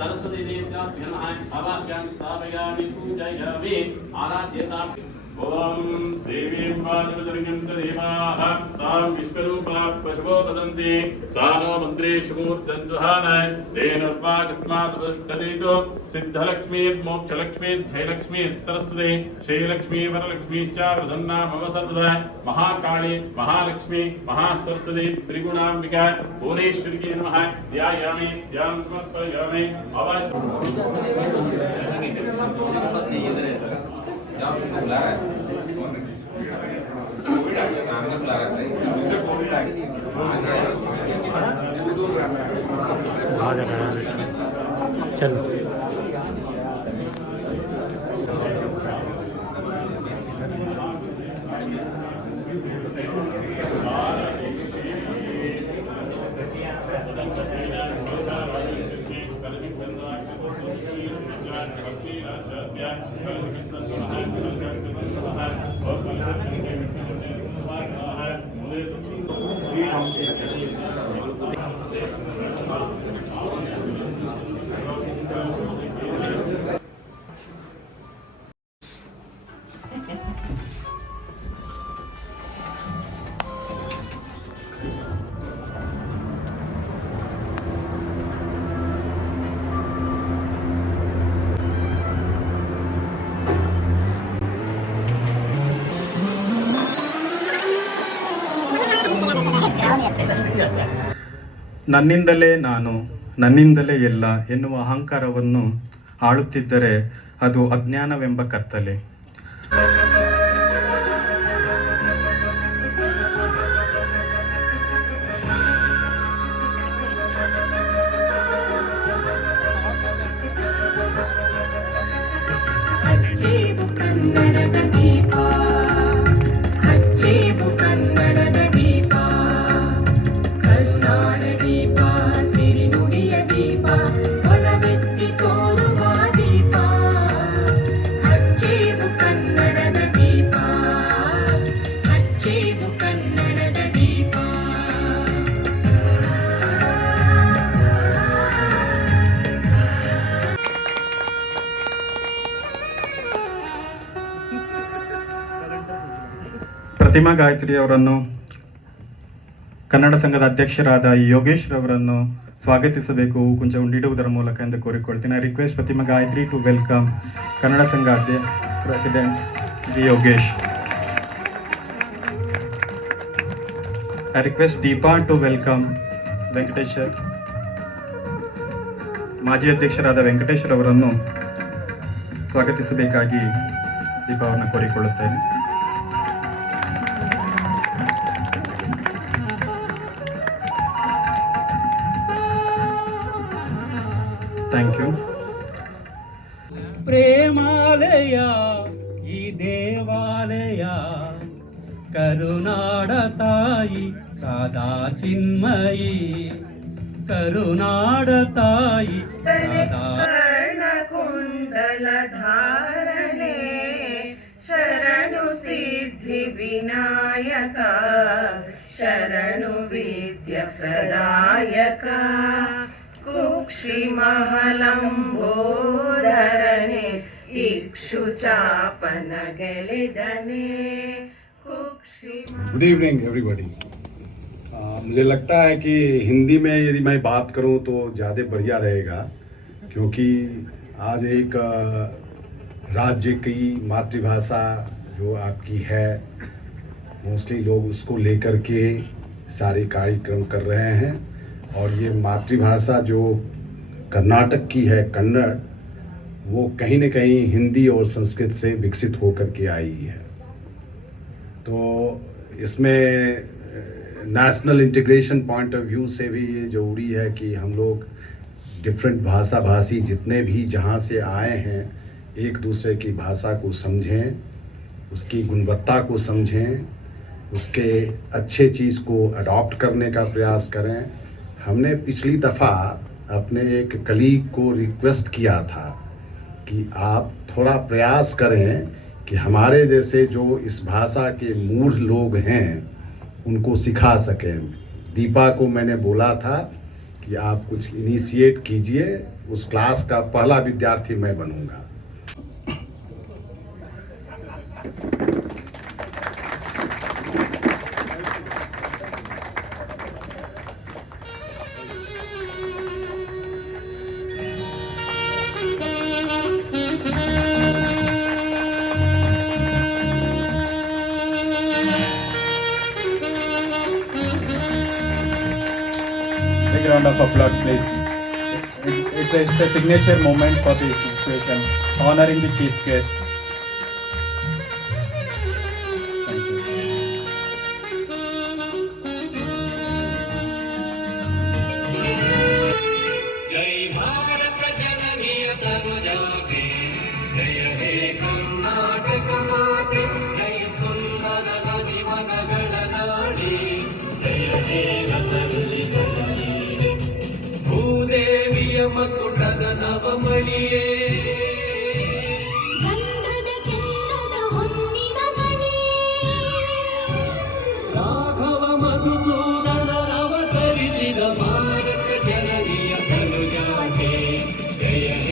सरस्वती देवताभ्यो नमः आवाहयामि स्थापयामि पूजयामि आराध्यतां ओम देवीं वाजवदर्गं देवाः तां विश्वरूपाः पशवो वदन्ति सा नो मन्त्रे शुमूर्धन्जुहान तेनर्वाकस्मात् उपष्टदितो सिद्धलक्ष्मी मोक्षलक्ष्मी जयलक्ष्मी सरस्वती श्रीलक्ष्मी वरलक्ष्मी च प्रसन्ना भव सर्वदा महाकाली महालक्ष्मी महासरस्वती त्रिगुणाम्बिका भुवनेश्वरी नमः ध्यायामि ध्यानं समर्पयामि चलो ನನ್ನಿಂದಲೇ ನಾನು ನನ್ನಿಂದಲೇ ಎಲ್ಲ ಎನ್ನುವ ಅಹಂಕಾರವನ್ನು ಆಳುತ್ತಿದ್ದರೆ ಅದು ಅಜ್ಞಾನವೆಂಬ ಕತ್ತಲೆ. ಪ್ರತಿಮಾ ಗಾಯತ್ರಿ ಅವರನ್ನು ಕನ್ನಡ ಸಂಘದ ಅಧ್ಯಕ್ಷರಾದ ಯೋಗೇಶ್ ರವರನ್ನು ಸ್ವಾಗತಿಸಬೇಕು ಕುಂಚ ನೀಡುವುದರ ಮೂಲಕ ಎಂದು ಕೋರಿಕೊಳ್ತೀನಿ. I request Pratima Gayatri to welcome Kannada Sangha president D Yogesh. I request Deepa to welcome Venkateshwar. ಮಾಜಿ ಅಧ್ಯಕ್ಷರಾದ ವೆಂಕಟೇಶ್ವರ್ ಅವರನ್ನು ಸ್ವಾಗತಿಸಬೇಕಾಗಿ ದೀಪಾ ಅವರನ್ನು ಕೋರಿಕೊಳ್ಳುತ್ತೇನೆ. Thank you. ಪ್ರೇಮಾಲಯ ಈ ದೇವಾಲಯ, ಕರುನಾಡ ತಾಯಿ ಸದಾ ಚಿನ್ಮಯಿ, ಕರುನಾಡ ತಾಯಿ ಸದಾ ಕುಂಡಲ ಧಾರಣೆ, ಶರಣು ಸಿದ್ಧಿ ವಿನಾಯಕ, ಶರಣು ವಿದ್ಯ ಪ್ರದಾಯಕ, ಕುಕ್ಷಿ ಮಹಲಂಬೋದರನೆ, ಇಕ್ಷು ಚಾಪನ ಗೆಲಿದನೆ ಕುಕ್ಷಿ. Good evening everybody. मुझे लगता है कि हिंदी में यदि मैं बात करूं तो ज़्यादा बढ़िया रहेगा, क्योंकि आज एक राज्य की मातृभाषा जो आपकी है, मोस्टली लोग उसको लेकर के सारे कार्यक्रम कर रहे हैं. और ये मातृभाषा जो कर्नाटक की है, कन्नड़, वो कहीं न कहीं हिंदी और संस्कृत से विकसित होकर के आई है. तो इसमें national integration point of view से भी ये ज़रूरी है कि हम लोग डिफरेंट भाषा भाषी जितने भी जहाँ से आए हैं, एक दूसरे की भाषा को समझें, उसकी गुणवत्ता को समझें, उसके अच्छे चीज़ को अडॉप्ट करने का प्रयास करें. हमने पिछली दफ़ा अपने एक कलीग को रिक्वेस्ट किया था कि आप थोड़ा प्रयास करें कि हमारे जैसे जो इस भाषा के मूढ़ लोग हैं उनको सिखा सकें। दीपा को मैंने बोला था कि आप कुछ इनिशिएट कीजिए, उस क्लास का पहला विद्यार्थी मैं बनूंगा। Big round of applause, please. It's a signature moment for the institution, honoring the chief guest. Thank you. जय भारत जननीय तनुजाते जय हे कर्नाटक माते जय सुंदर नदी वनಗಳ ನಾಡಿ जय हे रस ಋಷಿಗಳ ನೀಡೆ ಭೂದೇವಿಯ ಮಕುಟದ ನವಮಣಿಯೇ ಗಂಧದ ಚಂದದ ಹೊನ್ನಿನ ಗಣಿ ರಾಘವ ಮಧುಸೂದನ